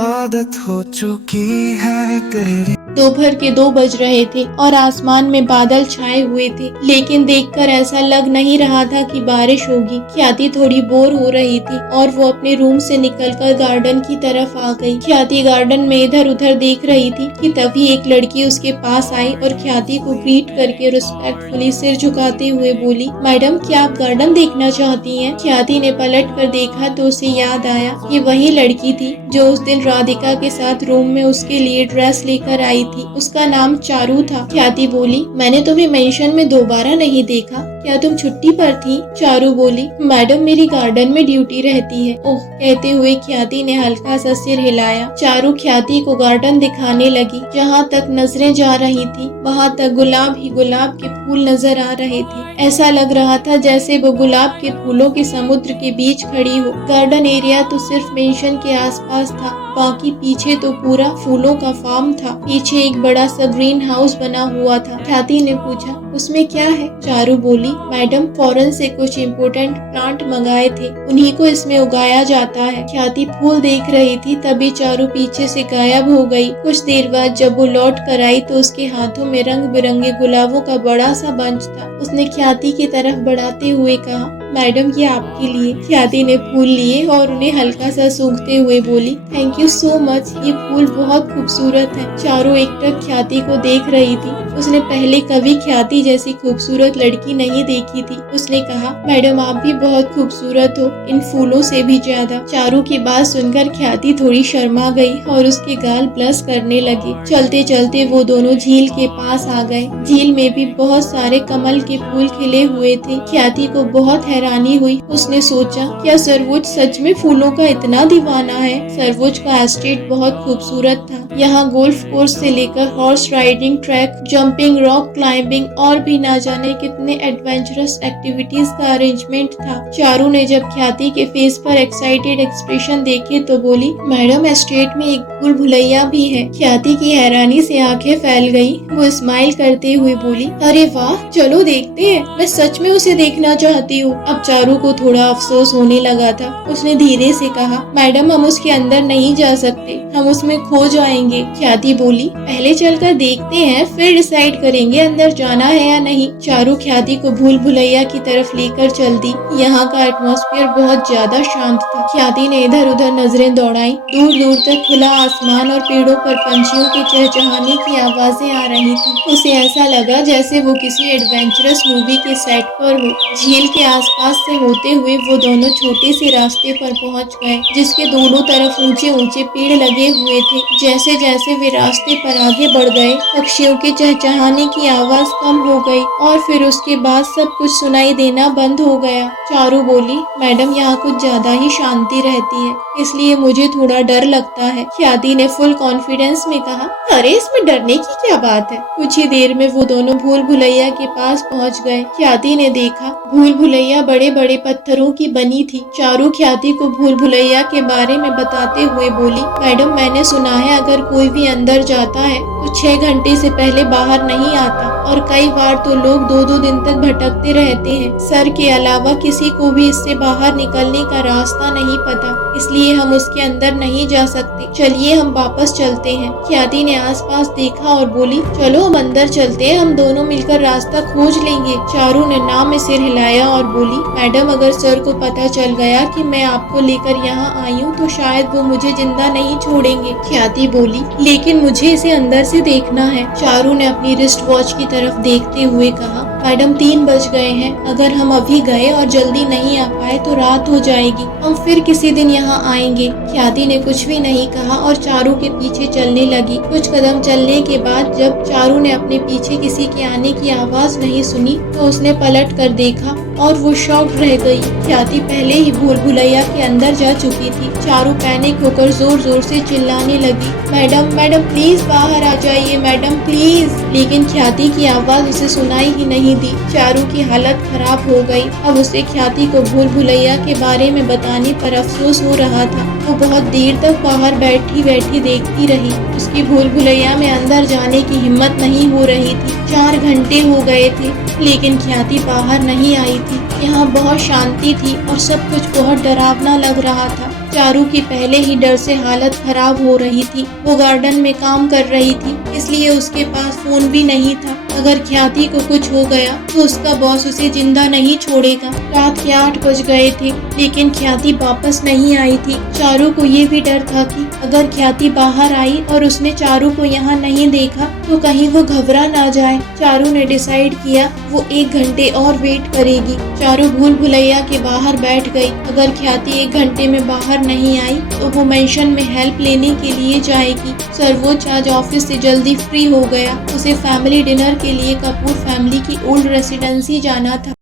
आदत हो चुकी है तेरी। दोपहर के 2 बज रहे थे और आसमान में बादल छाए हुए थे, लेकिन देखकर ऐसा लग नहीं रहा था कि बारिश होगी। ख्याति थोड़ी बोर हो रही थी और वो अपने रूम से निकलकर गार्डन की तरफ आ गई। ख्याति गार्डन में इधर उधर देख रही थी कि तभी एक लड़की उसके पास आई और ख्याति को ग्रीट करके रिस्पेक्टफुली सिर झुकाते हुए बोली, मैडम क्या आप गार्डन देखना चाहती हैं? ख्याति ने पलट कर देखा तो उसे याद आया ये वही लड़की थी जो उस दिन राधिका के साथ रूम में उसके लिए ड्रेस लेकर आई थी। उसका नाम चारू था। ख्याति बोली, मैंने तुम्हें मेंशन में दोबारा नहीं देखा, क्या तुम छुट्टी पर थी? चारू बोली, मैडम मेरी गार्डन में ड्यूटी रहती है। ओह, कहते हुए ख्याति ने हल्का सा सिर हिलाया। चारू ख्याति को गार्डन दिखाने लगी। जहाँ तक नजरें जा रही थी वहाँ तक गुलाब ही गुलाब के फूल नजर आ रहे थे। ऐसा लग रहा था जैसे वो गुलाब के फूलों के समुद्र के बीच खड़ी हो। गार्डन एरिया तो सिर्फ मेंशन के आसपास था, बाकी पीछे तो पूरा फूलों का फार्म था। पीछे एक बड़ा सा ग्रीन हाउस बना हुआ था। ख्याति ने पूछा, उसमें क्या है? चारू बोली, मैडम फॉरेन से कुछ इम्पोर्टेंट प्लांट मंगाए थे, उन्हीं को इसमें उगाया जाता है। ख्याति फूल देख रही थी तभी चारू पीछे से गायब हो गई। कुछ देर बाद जब वो लौट कर आई तो उसके हाथों में रंग बिरंगे गुलाबों का बड़ा सा बंच था। उसने ख्याति की तरफ बढ़ाते हुए कहा, मैडम ये आपके लिए। ख्याति ने फूल लिए और उन्हें हल्का सा सूंघते हुए बोली, थैंक यू सो मच, ये फूल बहुत खूबसूरत है। चारू एकटक ख्याति को देख रही थी। उसने पहले कभी ख्याति जैसी खूबसूरत लड़की नहीं देखी थी। उसने कहा, मैडम आप भी बहुत खूबसूरत हो, इन फूलों से भी ज्यादा। चारू की बात सुनकर ख्याति थोड़ी शर्मा गई और उसके गाल ब्लश करने लगे। चलते चलते वो दोनों झील के पास आ गए। झील में भी बहुत सारे कमल के फूल खिले हुए थे। ख्याति को बहुत हैरानी हुई। उसने सोचा, क्या सरवुज सच में फूलों का इतना दीवाना है? सरवुज का एस्टेट बहुत खूबसूरत था। यहाँ गोल्फ कोर्स से लेकर horse riding track, jumping, rock climbing और भी ना जाने कितने एडवेंचरस एक्टिविटीज का अरेंजमेंट था। चारू ने जब ख्याति के फेस पर एक्साइटेड एक्सप्रेशन देखे तो बोली, मैडम एस्टेट में एक भूल भुलैया भी है। ख्याति की हैरानी से आंखें फैल गई। वो स्माइल करते हुए बोली, अरे वाह, चलो देखते हैं, मैं सच में उसे देखना चाहती हूँ। अब चारू को थोड़ा अफसोस होने लगा था। उसने धीरे से कहा, मैडम हम उसके अंदर नहीं जा सकते, हम उसमें खो जाएंगे। ख्याति बोली, पहले चलकर देखते हैं फिर डिसाइड करेंगे अंदर जाना है या नहीं। चारू ख्याति को भूल भुलैया की तरफ लेकर चल दी। यहाँ का एटमॉस्फेयर बहुत ज्यादा शांत था। ख्याति ने इधर उधर नजरें दौड़ाई। दूर दूर तक खुला आसमान और पेड़ों पर पंछियों के चहचहाने की आवाजें आ रही थी। उसे ऐसा लगा जैसे वो किसी एडवेंचरस मूवी के सेट पर हो। झील के आसपास से होते हुए वो दोनों छोटे से रास्ते पर पहुंच गए, जिसके दोनों तरफ ऊंचे ऊंचे पेड़ लगे हुए थे। जैसे जैसे वे रास्ते पर आगे बढ़ गए, पक्षियों के चहचहाने की आवाज कम हो गई और फिर उसके बाद सब कुछ सुनाई देना बंद हो गया। चारू बोली, मैडम यहाँ कुछ ज्यादा ही शांति रहती है, इसलिए मुझे थोड़ा डर लगता है। ख्याति ने फुल कॉन्फिडेंस में कहा, अरे इसमें डरने की क्या बात है। कुछ ही देर में वो दोनों भूल भुलैया के पास पहुँच गए। ख्याति ने देखा भूल भुलैया बड़े बड़े पत्थरों की बनी थी। चारू ख्याति को भूल भुलैया के बारे में बताते हुए बोली, मैडम मैंने सुना है अगर कोई भी अंदर जाता है तो 6 घंटे से पहले बाहर नहीं आता और कई बार तो लोग 2-2 दिन तक भटकते रहते हैं। सर के अलावा किसी को भी इससे बाहर निकलने का रास्ता नहीं पता, इसलिए हम उसके अंदर नहीं जा सकते। चलिए हम वापस चलते हैं। ख्याति ने आसपास देखा और बोली, चलो हम अंदर चलते हैं, हम दोनों मिलकर रास्ता खोज लेंगे। चारू ने ना में सिर हिलाया और बोली, मैडम अगर सर को पता चल गया कि मैं आपको लेकर यहाँ आई हूँ तो शायद वो मुझे जिंदा नहीं छोड़ेंगे। ख्याति बोली, लेकिन मुझे इसे अंदर से देखना है। चारू ने अपनी रिस्ट वॉच की तरफ देखते हुए कहा, मैडम 3 बज गए हैं, अगर हम अभी गए और जल्दी नहीं आ पाए तो रात हो जाएगी, हम फिर किसी दिन यहाँ आएंगे। ख्याति ने कुछ भी नहीं कहा और चारू के पीछे चलने लगी। कुछ कदम चलने के बाद जब चारू ने अपने पीछे किसी के आने की आवाज नहीं सुनी तो उसने पलट कर देखा और वो शॉक्ड रह गई। ख्याति पहले ही भूल भुलैया के अंदर जा चुकी थी। चारू पैनिक होकर जोर जोर से चिल्लाने लगी, मैडम मैडम प्लीज बाहर आ जाइए, मैडम प्लीज। लेकिन ख्याति की आवाज उसे सुनाई ही नहीं दी। चारू की हालत खराब हो गई। अब उसे ख्याति को भूल भुलैया के बारे में बताने पर अफसोस हो रहा था। वो बहुत देर तक बाहर बैठी बैठी देखती रही। उसकी भूल भुलैया में अंदर जाने की हिम्मत नहीं हो रही थी। 4 घंटे हो गए थे लेकिन ख्याति बाहर नहीं आई थी। यहाँ बहुत शांति थी और सब कुछ बहुत डरावना लग रहा था। चारू की पहले ही डर से हालत खराब हो रही थी। वो गार्डन में काम कर रही थी, इसलिए उसके पास फोन भी नहीं था। अगर ख्याति को कुछ हो गया तो उसका बॉस उसे जिंदा नहीं छोड़ेगा। रात के 8 बज गए थे, लेकिन ख्याति वापस नहीं आई थी। चारू को ये भी डर था कि अगर ख्याति बाहर आई और उसने चारू को यहाँ नहीं देखा तो कहीं वो घबरा ना जाए। चारू ने डिसाइड किया वो 1 घंटे और वेट करेगी। चारू भूल भुलैया के बाहर बैठ गई। अगर ख्याति 1 घंटे में बाहर नहीं आई तो वो मेंशन में हेल्प लेने के लिए जाएगी। सर्वोच्च आज ऑफिस से जल्दी फ्री हो गया। उसे फैमिली डिनर के लिए कपूर फैमिली की ओल्ड रेसिडेंसी जाना था।